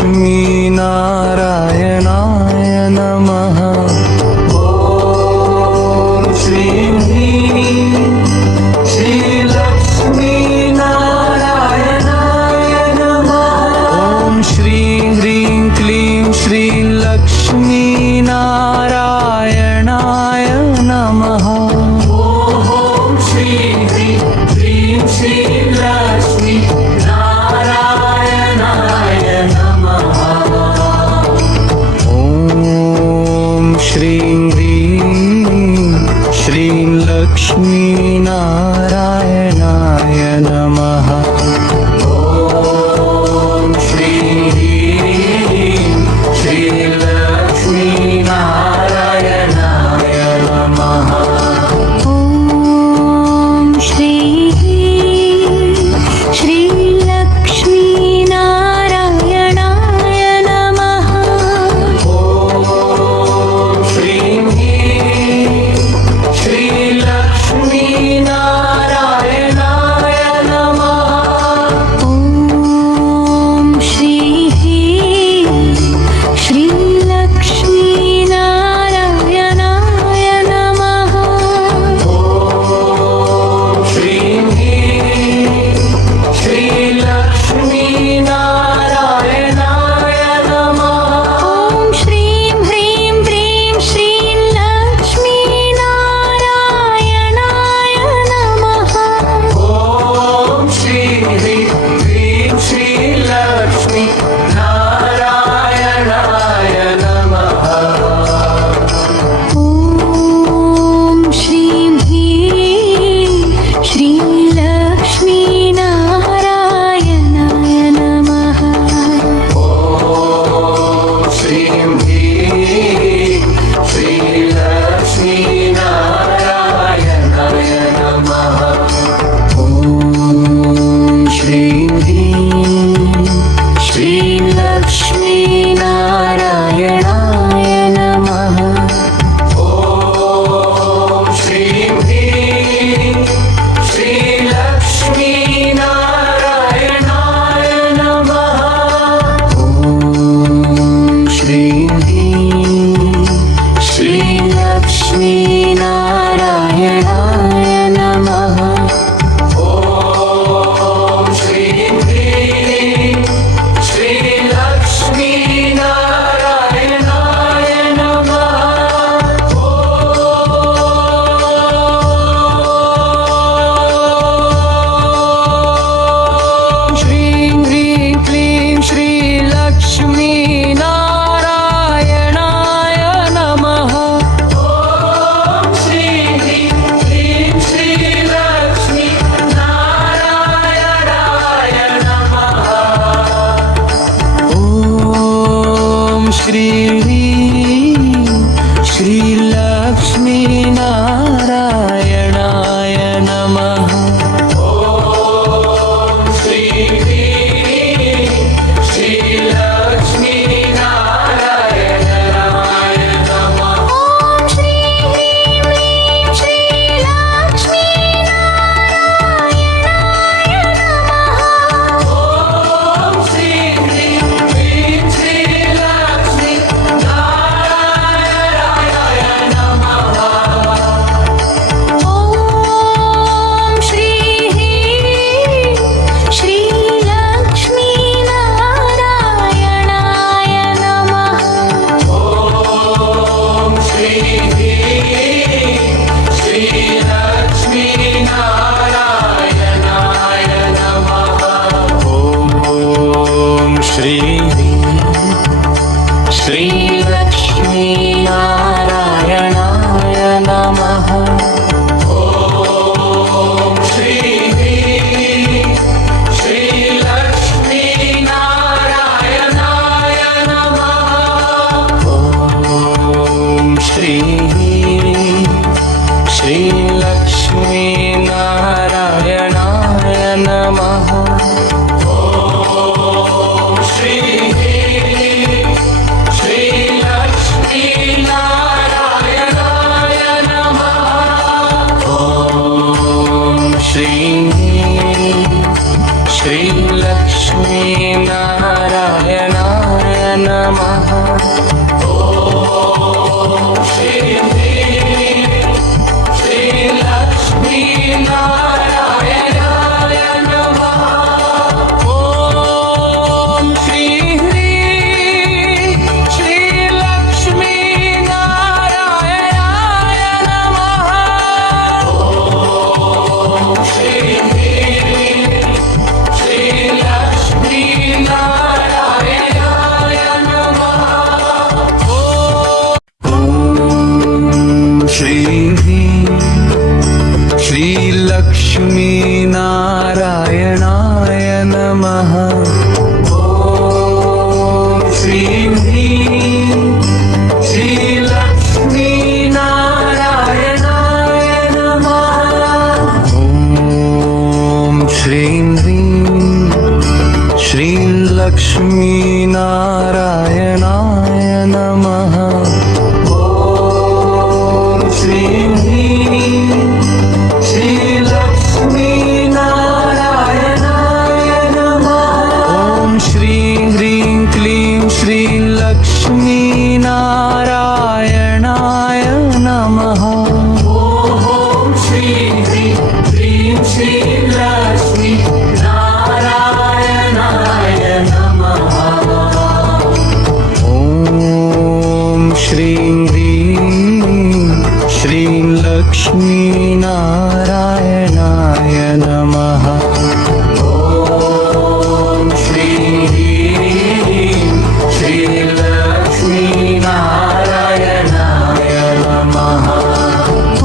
श्रीलक्ष्मीनारायणाय नमः। ॐ श्रीं ह्रीं श्रीलक्ष्मीनारायणाय नमः। ॐ श्रीं ह्रीं क्लीं श्रीलक्ष्मीनारायणाय नमः। ॐ श्रीं ह्रीं क्लीं श्रीलक्ष्मीनारायणाय नमः। ॐ श्रीं ह्रीं श्रीलक्ष्मीनारायणाय नमः। ॐ श्रीं ह्रीं श्रीलक्ष्मीनारायणाय नमः। ॐ श्रीं श्रीलक्ष्मीनारायणाय नमः। ॐ श्रीं ह्रीं श्रीलक्ष्मीनारायणाय नमः। ॐ श्रीं श्रीलक्ष्मीनारायणाय नमः। ॐ श्रीं ह्रीं श्रीलक्ष्मीनारायणाय नमः। ॐ श्रीं ह्रीं क्लीं श्रीलक्ष्मीनारायणाय नमः। ॐ श्रीं ह्रीं क्लीं श्रीलक्ष्मीनारायणाय नमः। ॐ श्रीं श्रीलक्ष्मीनारायणाय नमः। ॐ श्रीं ह्रीं श्रीलक्ष्मीनारायणाय नमः। ॐ श्रीं ह्रीं श्रीलक्ष्मीनारायणाय नमः। ॐ श्रीं ह्रीं श्रीलक्ष्मीनारायणाय नमः। ॐ श्रीं ह्रीं श्रीलक्ष्मीनारायणाय नमः। ॐ श्रीं ह्रीं श्रीलक्ष्मीनारायणाय नमः। ॐ श्रीं ह्रीं क्लीं श्रीलक्ष्मीनारायणाय नमः। ॐ श्रीं ह्रीं क्लीं श्रीलक्ष्मीनारायणाय नमः। ॐ श्रीं ह्रीं श्रीलक्ष्मीनारायणाय नमः। ॐ श्रीं ह्रीं श्रीलक्ष्मीनारायणाय नमः। ॐ श्रीं ह्रीं श्रीलक्ष्मीनारायणाय नमः। ॐ श्रीं ह्रीं क्लीं श्रीलक्ष्मीनारायणाय नमः। ॐ श्रीं श्रीलक्ष्मीनारायणाय नमः। ॐ श्रीं ह्रीं श्रीलक्ष्मीनारायणाय नमः। ॐ श्रीं ह्रीं श्रीलक्ष्मीनारायणाय नमः। ॐ श्रीं ह्रीं श्रीलक्ष्मीनारायणाय नमः। ॐ श्रीं ह्रीं श्रीलक्ष्मीनारायणाय नमः। ॐ श्रीं ह्रीं श्रीलक्ष्मीनारायणाय नमः। ॐ श्रीं ह्रीं श्रीलक्ष्मीनारायणाय श्रीलक्ष्मीनारायणाय नमः। ॐ श्रीं ह्रीं श्रीलक्ष्मीनारायणाय नमः। ॐ श्रीं ह्रीं श्रीलक्ष्मीनारायणाय नमः। ॐ श्रीं ह्रीं श्रीलक्ष्मीनारायणाय नमः। ॐ श्रीं ह्रीं क्लीं श्रीलक्ष्मीनारायणाय नमः। ॐ श्रीं ह्रीं क्लीं श्रीलक्ष्मीनारायणाय नमः। ॐ श्रीं ह्रीं श्रीलक्ष्मीनारायणाय नमः। ॐ श्रीं ह्रीं श्रीलक्ष्मीनारायणाय नमः। ॐ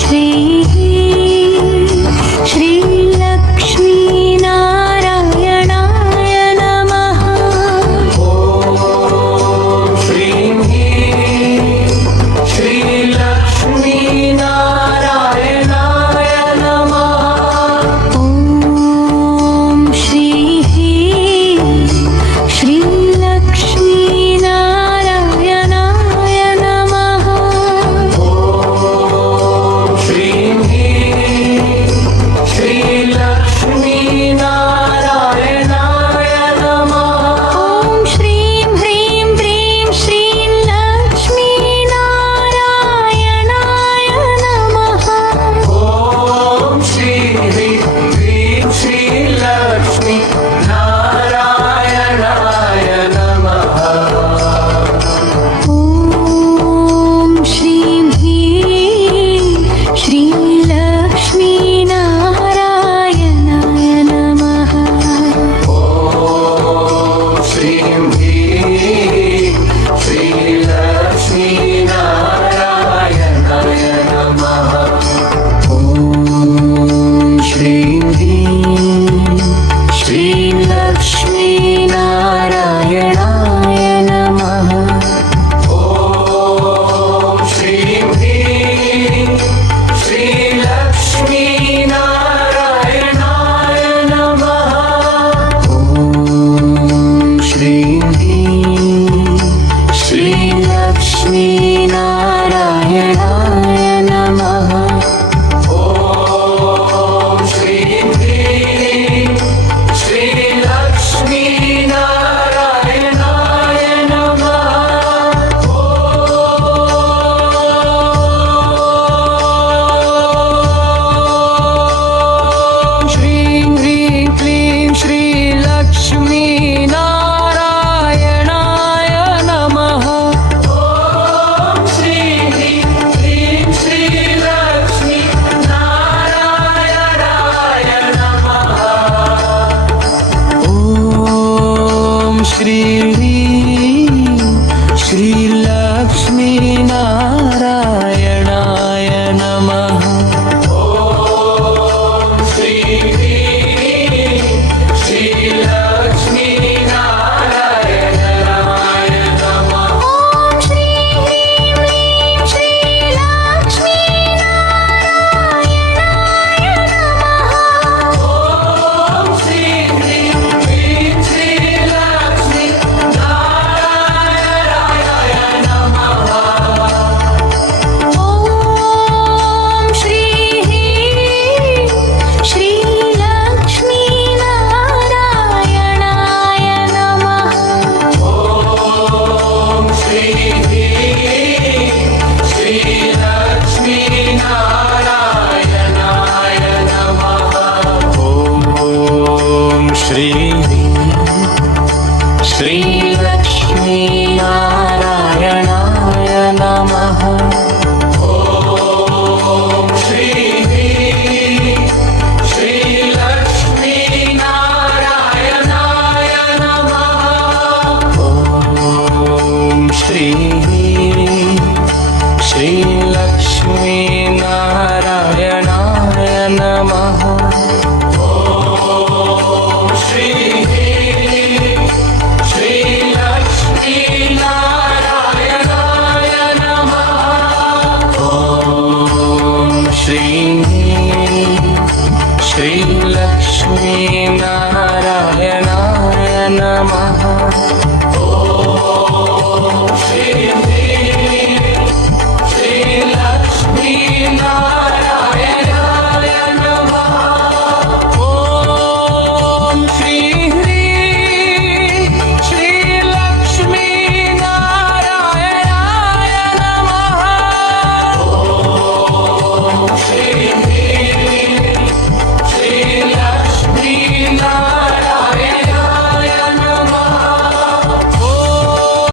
श्रीः श्रीलक्ष्मीनारायणाय नमः। ॐ श्रीं ह्रीं श्रीलक्ष्मीनारायणाय नमः। ॐ श्रीः श्रीलक्ष्मीनारायणाय नमः। ॐ श्रीं ह्रीं श्रीलक्ष्मीनारायणाय नमः। ॐ श्रीं ह्रीं क्लीं श्रीलक्ष्मीनारायणाय नमः। ॐ श्रीं ह्रीं क्लीं श्रीलक्ष्मीनारायणाय नमः। ॐ श्रीं श्रीलक्ष्मीनारायणाय नमः। ॐ श्रीं ह्रीं श्रीलक्ष्मीनारायणाय नमः। ॐ श्रीं ह्रीं श्रीलक्ष्मीनारायणाय नमः। ॐ श्रीं ह्रीं श्रीलक्ष्मीनारायणाय नमः। ॐ श्रीं ह्रीं श्रीलक्ष्मीनारायणाय नमः। ॐ श्रीं ह्रीं श्रीलक्ष्मीनारायणाय नमः। ॐ श्रीं ह्रीं क्लीं श्रीलक्ष्मीनारायणाय नमः। ॐ श्रीं ह्रीं क्लीं श्रीलक्ष्मीनारायणाय नमः। ॐ श्रीं ह्रीं श्रीलक्ष्मीनारायणाय नमः। ॐ श्रीं ह्रीं श्रीलक्ष्मीनारायणाय नमः। ॐ श्रीं ह्रीं श्रीलक्ष्मीनारायणाय नमः। ॐ श्रीं ह्रीं क्लीं श्रीलक्ष्मीनारायणाय नमः। ॐ श्रीं श्रीलक्ष्मीनारायणाय नमः। ॐ श्रीं ह्रीं श्रीलक्ष्मीनारायणाय नमः। ॐ श्रीं